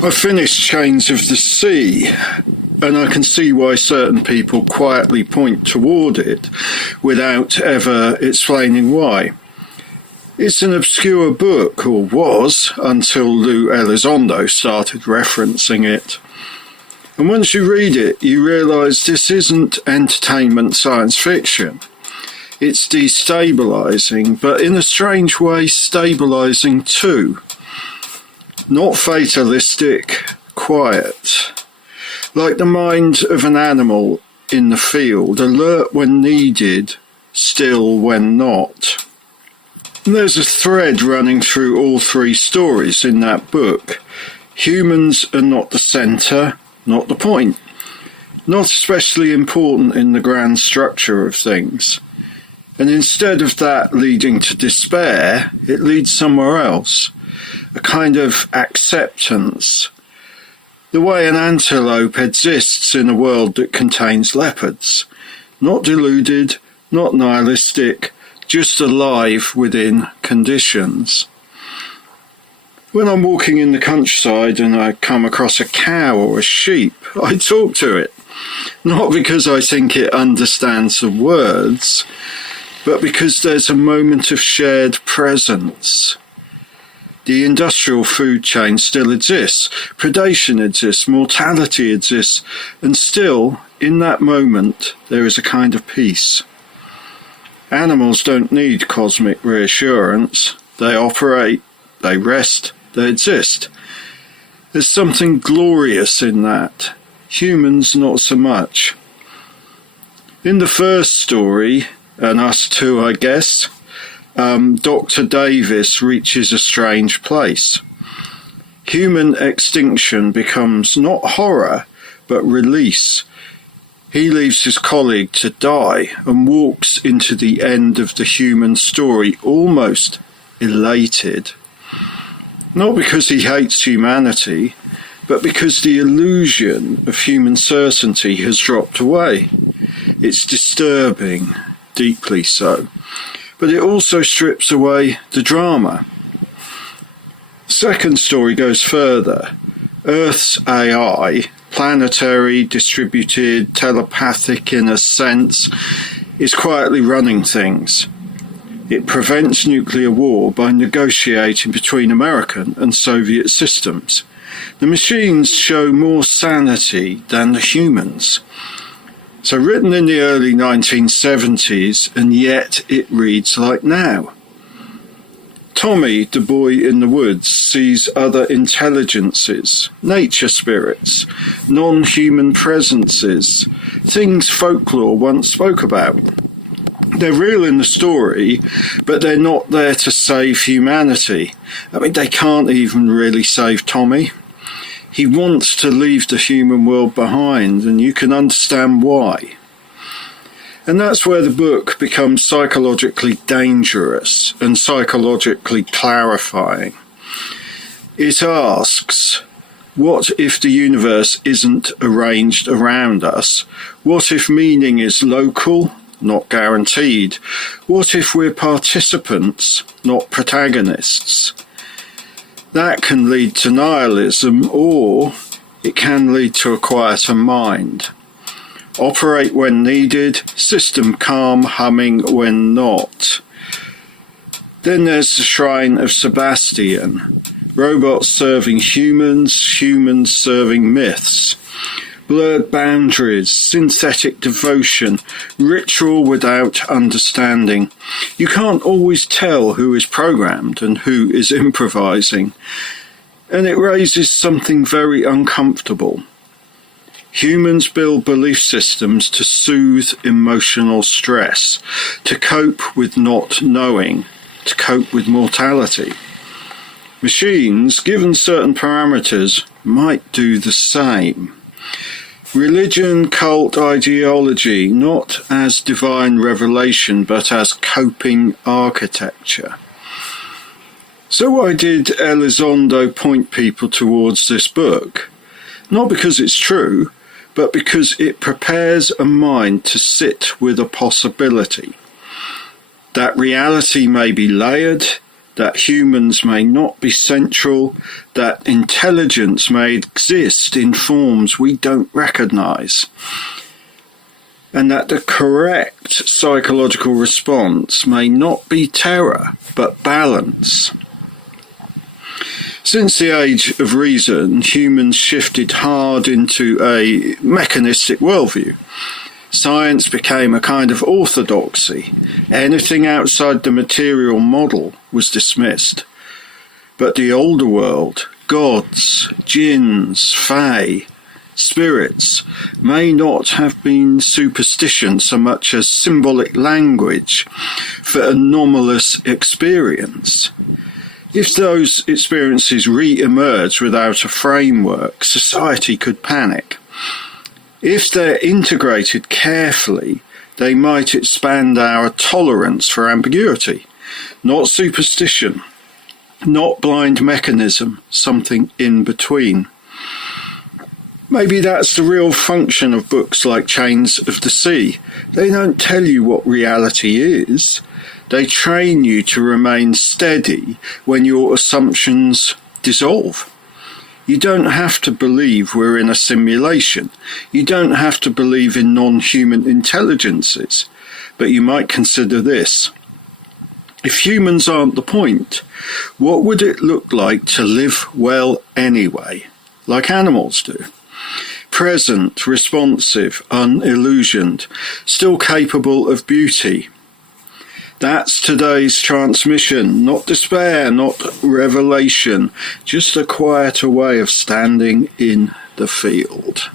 I finished Chains of the Sea, and I can see why certain people quietly point toward it without ever explaining why. It's an obscure book, or was, until Lou Elizondo started referencing it. And once you read it, you realise this isn't entertainment science fiction. It's destabilising, but in a strange way stabilising too. Not fatalistic, quiet. Like the mind of an animal in the field, alert when needed, still when not. And there's a thread running through all three stories in that book. Humans are not the centre, not the point. Not especially important in the grand structure of things. And instead of that leading to despair, it leads somewhere else. A kind of acceptance. The way an antelope exists in a world that contains leopards. Not deluded, not nihilistic, just alive within conditions. When I'm walking in the countryside and I come across a cow or a sheep, I talk to it. Not because I think it understands the words, but because there's a moment of shared presence. The industrial food chain still exists, predation exists, mortality exists, and still, in that moment, there is a kind of peace. Animals don't need cosmic reassurance. They operate, they rest, they exist. There's something glorious in that. Humans, not so much. In the first story, and us too, I guess, Dr. Davis reaches a strange place. Human extinction becomes not horror, but release. He leaves his colleague to die and walks into the end of the human story almost elated. Not because he hates humanity, but because the illusion of human certainty has dropped away. It's disturbing, deeply so. But it also strips away the drama. The second story goes further. Earth's AI, planetary, distributed, telepathic in a sense, is quietly running things. It prevents nuclear war by negotiating between American and Soviet systems. The machines show more sanity than the humans. So written in the early 1970s, and yet it reads like now. Tommy, the boy in the woods, sees other intelligences, nature spirits, non-human presences, things folklore once spoke about. They're real in the story, but they're not there to save humanity. I mean, they can't even really save Tommy. He wants to leave the human world behind, and you can understand why. And that's where the book becomes psychologically dangerous and psychologically clarifying. It asks, what if the universe isn't arranged around us? What if meaning is local, not guaranteed? What if we're participants, not protagonists? That can lead to nihilism, or it can lead to a quieter mind. Operate when needed, system calm, humming when not. Then there's the Shrine of Sebastian. Robots serving humans, humans serving myths. Blurred boundaries, synthetic devotion, ritual without understanding. You can't always tell who is programmed and who is improvising. And it raises something very uncomfortable. Humans build belief systems to soothe emotional stress, to cope with not knowing, to cope with mortality. Machines, given certain parameters, might do the same. Religion, cult, ideology, not as divine revelation, but as coping architecture. So why did Elizondo point people towards this book? Not because it's true, but because it prepares a mind to sit with a possibility. That reality may be layered, that humans may not be central, that intelligence may exist in forms we don't recognize, and that the correct psychological response may not be terror, but balance. Since the age of reason, humans shifted hard into a mechanistic worldview. Science became a kind of orthodoxy. Anything outside the material model was dismissed. But the older world, gods, jinns, fae, spirits, may not have been superstition so much as symbolic language for anomalous experience. If those experiences re-emerge without a framework, society could panic. If they're integrated carefully, they might expand our tolerance for ambiguity. Not superstition, not blind mechanism, something in between. Maybe that's the real function of books like Chains of the Sea. They don't tell you what reality is. They train you to remain steady when your assumptions dissolve. You don't have to believe we're in a simulation. You don't have to believe in non-human intelligences. But you might consider this. If humans aren't the point, what would it look like to live well anyway, like animals do? Present, responsive, unillusioned, still capable of beauty. That's today's transmission, not despair, not revelation, just a quieter way of standing in the field.